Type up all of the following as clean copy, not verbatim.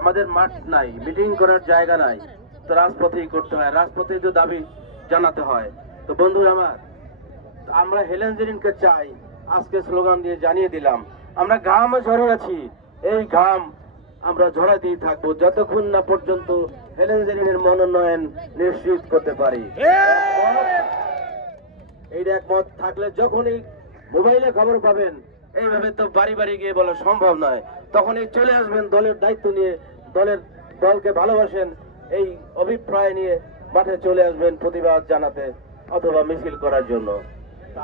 আমাদের মাঠ নাই, মিটিং করার জায়গা নাই, তো রাজপথেই করতে হয়, রাজপথে তো দাবি জানাতে হয়। তো বন্ধুরা আমার, আমরা হেলেন জেরিনকে চাই, আজকে স্লোগান দিয়ে জানিয়ে দিলাম আমরা ঘামে ঝরে আছি, এই ঘাম আমরা ঝরাতেই থাকবো যতক্ষণ না পর্যন্ত হেলেন জেরিনের মনোনয়ন নিশ্চিত করতে পারি। এই একমত থাকলে যখনই মোবাইলে খবর পাবেন, এইভাবে তো বাড়ি বাড়ি গিয়ে বলা সম্ভব নয়, তখনই চলে আসবেন দলের দায়িত্ব নিয়ে, দলকে ভালোবাসেন এই অভিপ্রায় নিয়ে মাঠে চলে আসবেন প্রতিবাদ জানাতে অথবা মিছিল করার জন্য।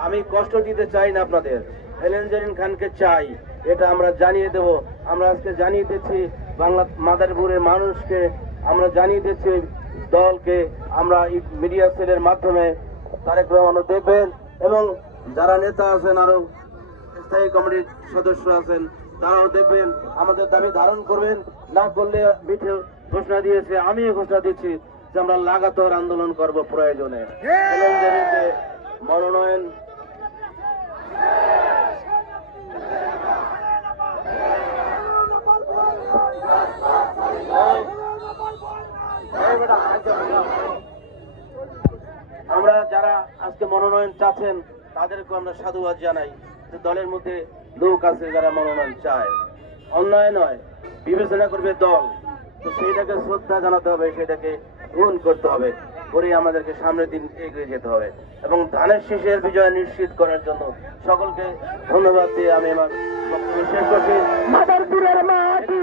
আমি কষ্ট দিতে চাই না আপনাদের, হেলেন জেরিন খানকে চাই, এটা আমরা জানিয়ে দেব। আমরা আজকে জানিয়ে দিচ্ছি বাংলা মাদারীপুরের মানুষকে, আমরা জানিয়ে দিচ্ছি দলকে, আমরা মিডিয়া সেলের মাধ্যমে তারেক রহমানও দেখবেন এবং যারা নেতা আছেন, আরো স্থায়ী কমিটির সদস্য আছেন, তারাও দেখবেন, আমাদের দাবি ধারণ করবেন। না করলে মিঠে ঘোষণা দিয়েছে, আমি ঘোষণা দিচ্ছি যে আমরা লাগাতার আন্দোলন করব প্রয়োজনে। মনোনয়ন আমরা যারা আজকে মনোনয়ন চাচ্ছেন তাদেরকে আমরা সাধুবাদ জানাই যে দলের মধ্যে লোক আছে যারা মনোনয়ন চায়, অন্যায় নয়, বিবেচনা করবে দল, তো সেইটাকে শ্রদ্ধা জানাতে হবে, সেটাকে গ্রহণ করতে হবে, করে আমাদেরকে সামনের দিন এগিয়ে যেতে হবে এবং ধানের শীষের বিজয় নিশ্চিত করার জন্য সকলকে ধন্যবাদ দিয়ে আমি আমার বক্তব্য শেষ করছি। মাদারীপুরের মাটি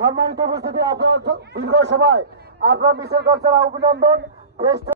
সম্মানিত উপস্থিতি, আপনার দীর্ঘ সময় আপনার মিছিল করছেন, অভিনন্দন।